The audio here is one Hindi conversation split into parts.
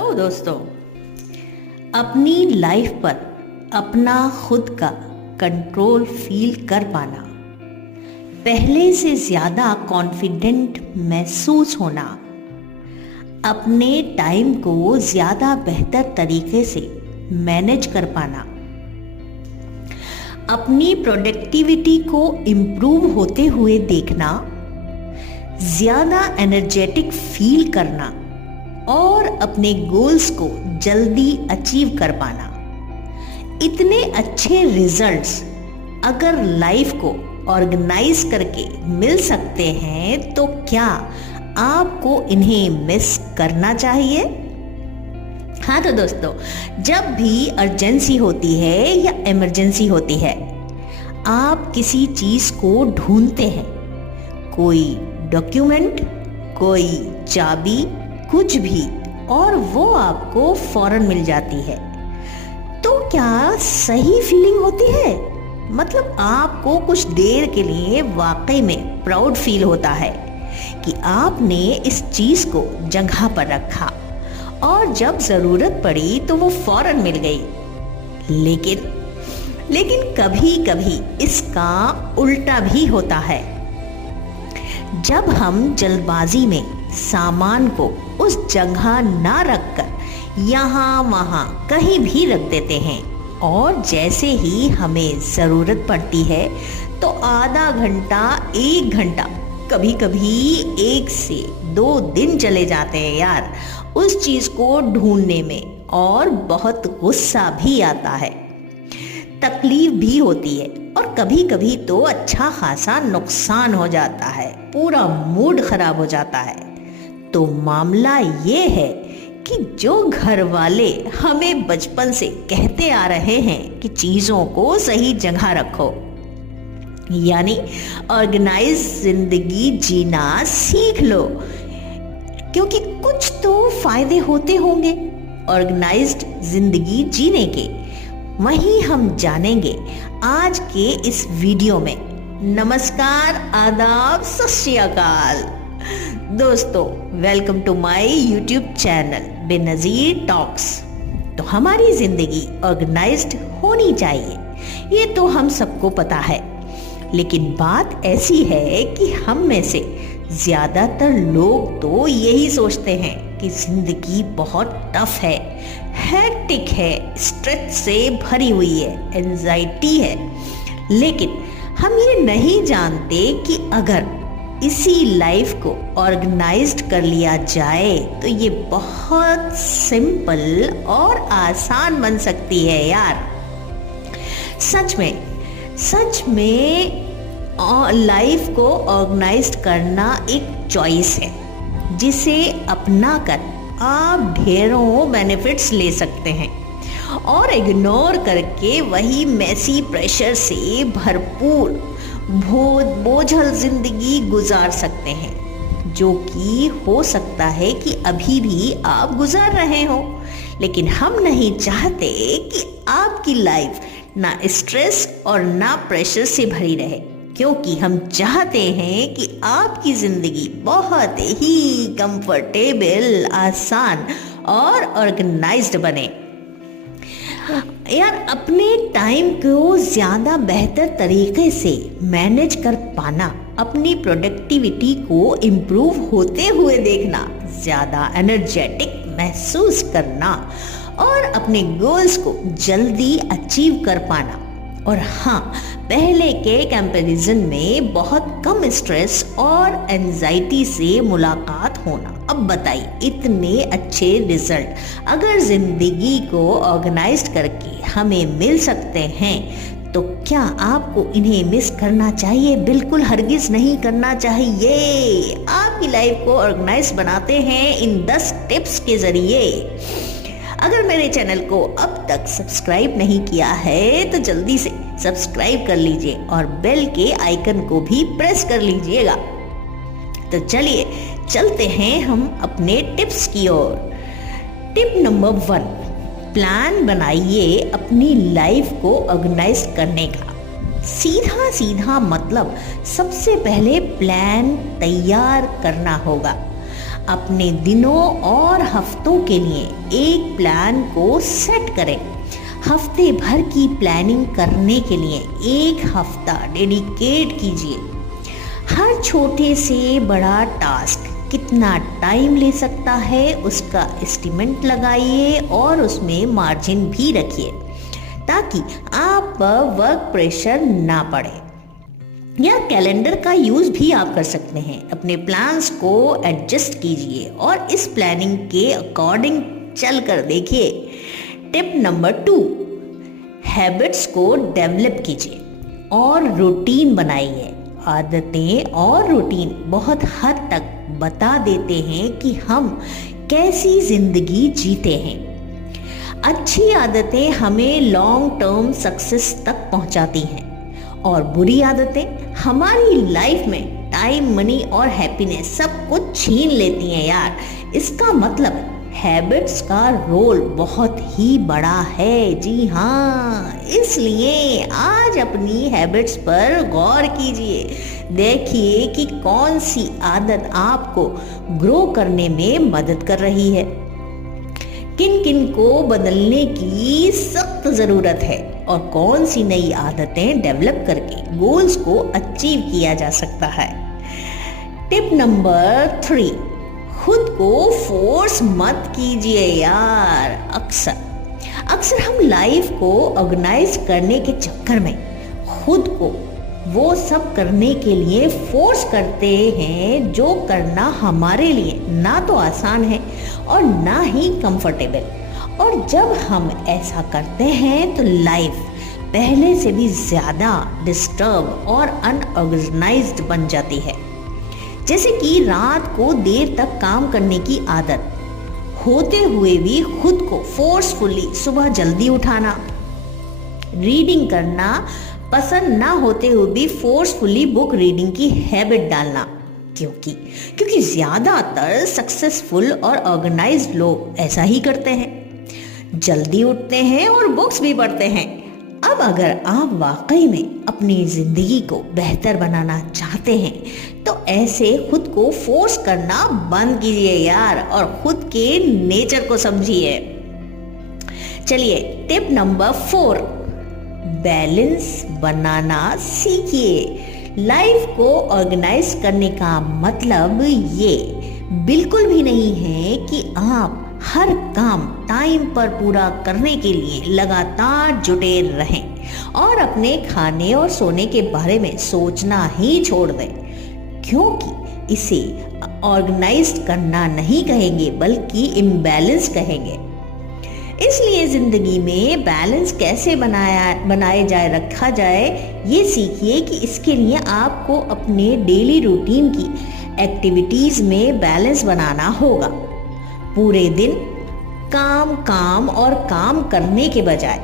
तो दोस्तों, अपनी लाइफ पर अपना खुद का कंट्रोल फील कर पाना, पहले से ज़्यादा कॉन्फिडेंट महसूस होना, अपने टाइम को ज़्यादा बेहतर तरीके से मैनेज कर पाना, अपनी प्रोडक्टिविटी को इम्प्रूव होते हुए देखना, ज़्यादा एनर्जेटिक फील करना और अपने गोल्स को जल्दी अचीव कर पाना। इतने अच्छे रिजल्ट्स अगर लाइफ को ऑर्गेनाइज करके मिल सकते हैं तो क्या आपको इन्हें मिस करना चाहिए? हाँ तो दोस्तों, जब भी अर्जेंसी होती है या इमरजेंसी होती है, आप किसी चीज को ढूंढते हैं, कोई डॉक्यूमेंट, कोई चाबी, कुछ भी, और वो आपको फौरन मिल जाती है। तो क्या सही फीलिंग होती है? मतलब आपको कुछ देर के लिए वाकई में प्राउड फील होता है कि आपने इस चीज को जगह पर रखा और जब जरूरत पड़ी तो वो फौरन मिल गई। लेकिन कभी कभी इसका उल्टा भी होता है। जब हम जल्दबाजी में सामान को उस जगह ना रखकर यहाँ वहाँ कहीं भी रख देते हैं और जैसे ही हमें ज़रूरत पड़ती है तो आधा घंटा, 1 घंटा, कभी कभी 1 से 2 दिन चले जाते हैं यार उस चीज़ को ढूंढने में, और बहुत गुस्सा भी आता है, तकलीफ भी होती है और कभी कभी तो अच्छा खासा नुकसान हो जाता है, पूरा मूड खराब हो जाता है। तो मामला ये है कि जो घर वाले हमें बचपन से कहते आ रहे हैं कि चीज़ों को सही जगह रखो, यानी ऑर्गेनाइज जिंदगी जीना सीख लो, क्योंकि कुछ तो फायदे होते होंगे ऑर्गेनाइज्ड जिंदगी जीने के, वही हम जानेंगे आज के इस वीडियो में। नमस्कार, आदाब, सत श्री अकाल दोस्तों, welcome to my YouTube channel Benazir talks. तो हमारी जिंदगी ऑर्गेनाइज्ड होनी चाहिए, ये तो हम सबको पता है, लेकिन बात ऐसी है कि हम में से ज़्यादातर लोग तो यही सोचते हैं कि जिंदगी बहुत टफ है, हेक्टिक है, स्ट्रेस से भरी हुई है, एंजाइटी है। लेकिन हम ये नहीं जानते कि अगर इसी लाइफ को ऑर्गेनाइज्ड कर लिया जाए तो ये बहुत सिंपल और आसान बन सकती है यार। सच में लाइफ को ऑर्गेनाइज्ड करना एक चॉइस है जिसे अपनाकर आप ढेरों बेनिफिट्स ले सकते हैं और इग्नोर करके वही मैसी प्रेशर से भरपूर बोझल जिंदगी गुजार सकते हैं, जो कि हो सकता है कि अभी भी आप गुजार रहे हो। लेकिन हम नहीं चाहते कि आपकी लाइफ ना स्ट्रेस और ना प्रेशर से भरी रहे, क्योंकि हम चाहते हैं कि आपकी ज़िंदगी बहुत ही कंफर्टेबल, आसान और ऑर्गेनाइज्ड बने। यार, अपने टाइम को ज़्यादा बेहतर तरीके से मैनेज कर पाना, अपनी प्रोडक्टिविटी को इम्प्रूव होते हुए देखना, ज़्यादा एनर्जेटिक महसूस करना और अपने गोल्स को जल्दी अचीव कर पाना, और हाँ, पहले के कंपैरिजन में बहुत कम स्ट्रेस और एंजाइटी से मुलाकात होना। अब बताइए, इतने अच्छे रिजल्ट अगर जिंदगी को ऑर्गेनाइज्ड करके हमें मिल सकते हैं तो क्या आपको इन्हें मिस करना चाहिए? बिल्कुल हरगिज नहीं करना चाहिए। आपकी लाइफ को ऑर्गेनाइज बनाते हैं इन 10 टिप्स के जरिए। अगर मेरे चैनल को अब तक सब्सक्राइब नहीं किया है तो जल्दी से सब्सक्राइब कर लीजिए और बेल के आइकन को भी प्रेस कर लीजिएगा। तो चलिए चलते हैं हम अपने टिप्स की ओर। टिप नंबर 1, प्लान बनाइए अपनी लाइफ को ऑर्गेनाइज करने का। सीधा मतलब सबसे पहले प्लान तैयार करना होगा। अपने दिनों और हफ्तों के लिए एक प्लान को सेट करें। हफ्ते भर की प्लानिंग करने के लिए एक हफ्ता डेडिकेट कीजिए। हर छोटे से बड़ा टास्क कितना टाइम ले सकता है उसका एस्टिमेट लगाइए और उसमें मार्जिन भी रखिए ताकि आप पर वर्क प्रेशर ना पड़े। या कैलेंडर का यूज भी आप कर सकते हैं। अपने प्लान्स को एडजस्ट कीजिए और इस प्लानिंग के अकॉर्डिंग चल कर देखिए। टिप नंबर 2, हैबिट्स को डेवलप कीजिए और रूटीन बनाइए। आदतें और रूटीन बहुत हद तक बता देते हैं कि हम कैसी जिंदगी जीते हैं। अच्छी आदतें हमें लॉन्ग टर्म सक्सेस तक पहुंचाती हैं और बुरी आदतें हमारी लाइफ में टाइम, मनी और हैप्पीनेस सब कुछ छीन लेती हैं यार। इसका मतलब हैबिट्स का रोल बहुत ही बड़ा है। जी हाँ, इसलिए आज अपनी हैबिट्स पर गौर कीजिए। देखिए कि कौन सी आदत आपको ग्रो करने में मदद कर रही है, किन किन को बदलने की सख्त ज़रूरत है और कौन सी नई आदतें डेवलप करके गोल्स को अचीव किया जा सकता है। टिप नंबर 3, खुद को फोर्स मत कीजिए यार। अक्सर हम लाइफ को ऑर्गेनाइज करने के चक्कर में खुद को वो सब करने के लिए फोर्स करते हैं जो करना हमारे लिए ना तो आसान है और ना ही कंफर्टेबल। और जब हम ऐसा करते हैं तो लाइफ पहले से भी ज़्यादा डिस्टर्ब और अनऑर्गेनाइज्ड बन जाती है। जैसे कि रात को देर तक काम करने की आदत होते हुए भी खुद को फोर्सफुली सुबह जल्दी उठाना, रीडिंग करना पसंद ना होते हुए भी फोर्सफुली बुक रीडिंग की हैबिट डालना, क्योंकि ज़्यादातर सक्सेसफुल और ऑर्गेनाइज्ड लोग ऐसा ही करते हैं, जल्दी उठते हैं और बुक्स भी पढ़ते हैं। अब अगर आप वाकई में अपनी ज़िंदगी को बेहतर बनाना चाहते हैं तो ऐसे खुद को फोर्स करना बंद कीजिए यार और खुद के नेचर को समझिए। चलिए टिप नंबर 4, बैलेंस बनाना सीखिए। लाइफ को ऑर्गेनाइज करने का मतलब ये बिल्कुल भी नहीं है कि आप हर काम टाइम पर पूरा करने के लिए लगातार जुटे रहें और अपने खाने और सोने के बारे में सोचना ही छोड़ दें, क्योंकि इसे ऑर्गेनाइज्ड करना नहीं कहेंगे बल्कि इम्बैलेंस कहेंगे। इसलिए ज़िंदगी में बैलेंस कैसे बनाए जाए, रखा जाए, ये सीखिए कि इसके लिए आपको अपने डेली रूटीन की एक्टिविटीज़ में बैलेंस बनाना होगा। पूरे दिन काम और काम करने के बजाय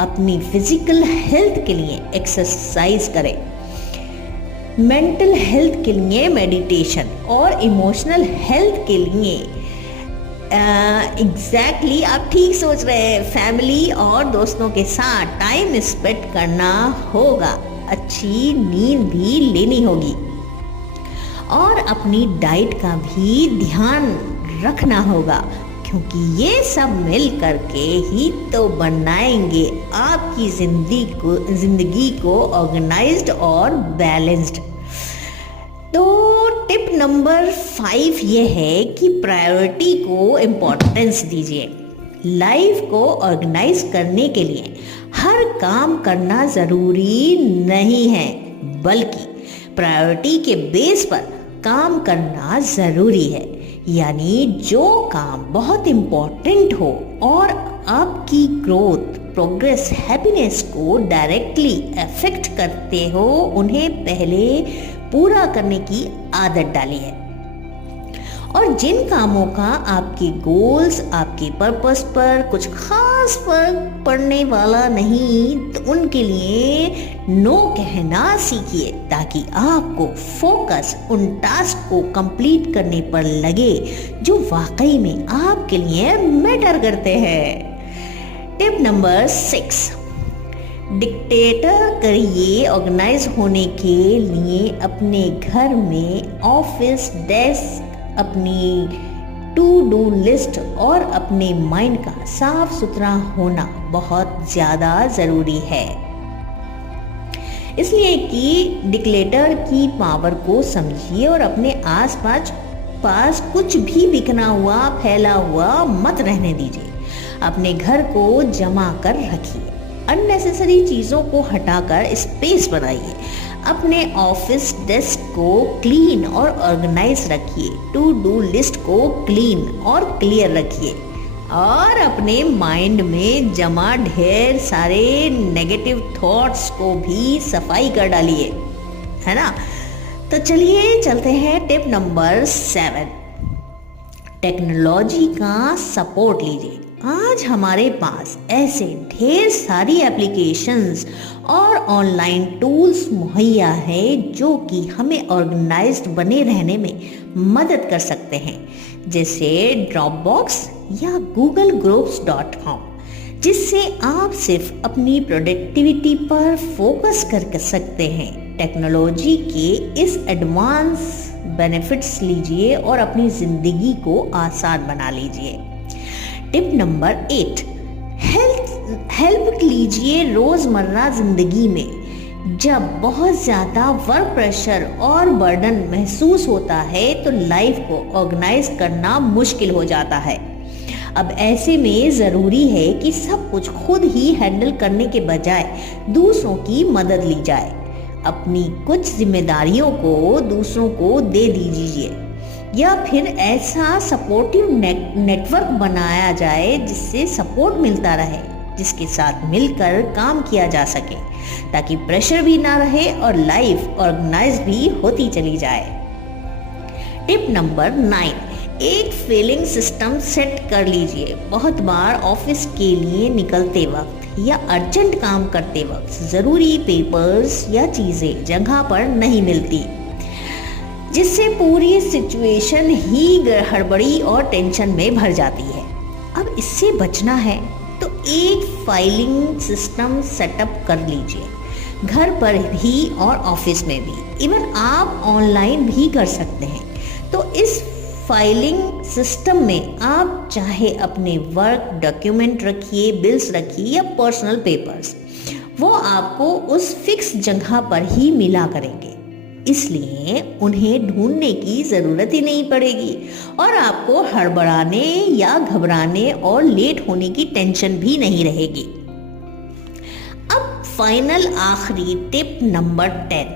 अपनी फिजिकल हेल्थ के लिए एक्सरसाइज करें, मेंटल हेल्थ के लिए मेडिटेशन और इमोशनल हेल्थ के लिए एग्जैक्टली आप ठीक सोच रहे हैं, फैमिली और दोस्तों के साथ टाइम स्पेंड करना होगा, अच्छी नींद भी लेनी होगी और अपनी डाइट का भी ध्यान रखना होगा, क्योंकि ये सब मिल करके ही तो बनाएंगे आपकी जिंदगी को ऑर्गेनाइज्ड और बैलेंस्ड। तो टिप नंबर 5 ये है कि प्रायोरिटी को इम्पोर्टेंस दीजिए। लाइफ को ऑर्गेनाइज करने के लिए हर काम करना ज़रूरी नहीं है, बल्कि प्रायोरिटी के बेस पर काम करना ज़रूरी है। यानी जो काम बहुत इम्पोर्टेंट हो और आपकी ग्रोथ, प्रोग्रेस, हैप्पीनेस को डायरेक्टली अफेक्ट करते हो, उन्हें पहले पूरा करने की आदत डाली है। और जिन कामों का आपके गोल्स, आपके पर्पस पर कुछ खास फर्क पड़ने वाला नहीं, तो उनके लिए नो कहना सीखिए, ताकि आपको फोकस उन टास्क को कंप्लीट करने पर लगे जो वाकई में आपके लिए मैटर करते हैं। टिप नंबर 6, डिक्टेटर करिए। ऑर्गेनाइज होने के लिए अपने घर में ऑफिस डेस्क, अपनी टू डू लिस्ट और अपने माइंड का साफ सुथरा होना बहुत ज्यादा जरूरी है। इसलिए कि डिक्लेटर की पावर को समझिए और अपने पास कुछ भी बिखरा हुआ फैला हुआ मत रहने दीजिए। अपने घर को जमा कर रखिए, अननेसेसरी चीजों को हटाकर स्पेस बनाइए। अपने ऑफिस डेस्क को क्लीन और ऑर्गेनाइज रखिए। टू डू लिस्ट को क्लीन और क्लियर रखिए और अपने माइंड में जमा ढेर सारे नेगेटिव थॉट्स को भी सफाई कर डालिए, है ना। तो चलिए चलते हैं टिप नंबर 7, टेक्नोलॉजी का सपोर्ट लीजिए। आज हमारे पास ऐसे ढेर सारी एप्लीकेशंस और ऑनलाइन टूल्स मुहैया है जो कि हमें ऑर्गेनाइज्ड बने रहने में मदद कर सकते हैं, जैसे ड्रॉपबॉक्स या googlegroups.com, जिससे आप सिर्फ अपनी प्रोडक्टिविटी पर फोकस कर सकते हैं। टेक्नोलॉजी के इस एडवांस बेनिफिट्स लीजिए और अपनी जिंदगी को आसान बना लीजिए। टिप नंबर 8, हेल्प लीजिए रोजमर्रा जिंदगी में। जब बहुत ज्यादा वर्क प्रेशर और बर्डन महसूस होता है तो लाइफ को ऑर्गेनाइज करना मुश्किल हो जाता है। अब ऐसे में जरूरी है कि सब कुछ खुद ही हैंडल करने के बजाय दूसरों की मदद ली जाए। अपनी कुछ जिम्मेदारियों को दूसरों को दे दीजिए या फिर ऐसा सपोर्टिव नेटवर्क बनाया जाए जिससे सपोर्ट मिलता रहे, जिसके साथ मिलकर काम किया जा सके, ताकि प्रेशर भी ना रहे और लाइफ ऑर्गेनाइज भी होती चली जाए। टिप नंबर 9, एक फीलिंग सिस्टम सेट कर लीजिए। बहुत बार ऑफिस के लिए निकलते वक्त या अर्जेंट काम करते वक्त जरूरी पेपर्स या चीजें जगह पर नहीं मिलती, जिससे पूरी सिचुएशन ही हड़बड़ी और टेंशन में भर जाती है। अब इससे बचना है तो एक फाइलिंग सिस्टम सेटअप कर लीजिए, घर पर भी और ऑफिस में भी। इवन आप ऑनलाइन भी कर सकते हैं। तो इस फाइलिंग सिस्टम में आप चाहे अपने वर्क डॉक्यूमेंट रखिए, बिल्स रखिए या पर्सनल पेपर्स, वो आपको उस फिक्स जगह पर ही मिला करेंगे, इसलिए उन्हें ढूंढने की जरूरत ही नहीं पड़ेगी और आपको हड़बड़ाने या घबराने और लेट होने की टेंशन भी नहीं रहेगी। अब फाइनल आखिरी टिप नंबर 10,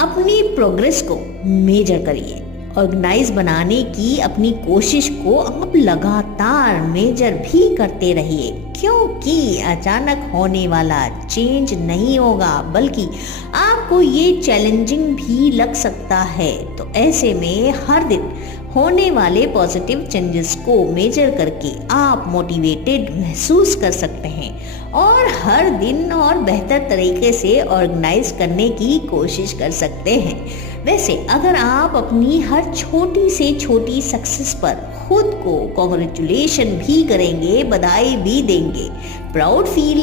अपनी प्रोग्रेस को मेजर करिए। ऑर्गेनाइज बनाने की अपनी कोशिश को आप लगातार मेजर भी करते रहिए, क्योंकि अचानक होने वाला चेंज नहीं होगा, बल्कि आपको ये चैलेंजिंग भी लग सकता है। तो ऐसे में हर दिन होने वाले पॉजिटिव चेंजेस को मेजर करके आप मोटिवेटेड महसूस कर सकते हैं और हर दिन और बेहतर तरीके से ऑर्गेनाइज करने की कोशिश कर सकते हैं। वैसे अगर आप अपनी हर छोटी से छोटी सक्सेस पर खुद को कॉन्ग्रेचुलेशन भी करेंगे, बधाई भी देंगे, प्राउड फील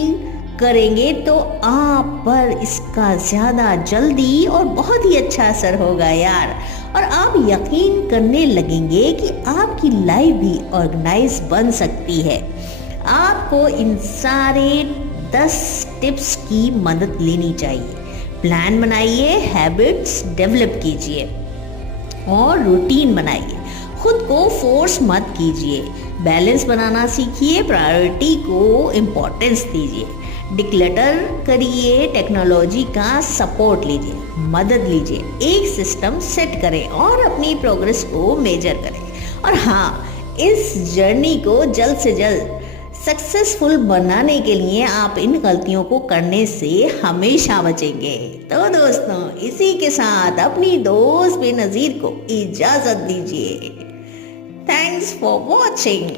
करेंगे, तो आप पर इसका ज़्यादा जल्दी और बहुत ही अच्छा असर होगा यार। और आप यकीन करने लगेंगे कि आपकी लाइफ भी ऑर्गेनाइज बन सकती है। आपको इन सारे 10 टिप्स की मदद लेनी चाहिए। प्लान बनाइए, हैबिट्स डेवलप कीजिए और रूटीन बनाइए। खुद को फोर्स मत कीजिए, बैलेंस बनाना सीखिए, प्रायोरिटी को इम्पोर्टेंस दीजिए, डिक्लटर करिए, टेक्नोलॉजी का सपोर्ट लीजिए, मदद लीजिए, एक सिस्टम सेट करें और अपनी प्रोग्रेस को मेजर करें। और हाँ, इस जर्नी को जल्द से जल्द सक्सेसफुल बनाने के लिए आप इन गलतियों को करने से हमेशा बचेंगे। तो दोस्तों, इसी के साथ अपनी दोस्त बेनज़ीर को इजाज़त दीजिए। Thanks for watching.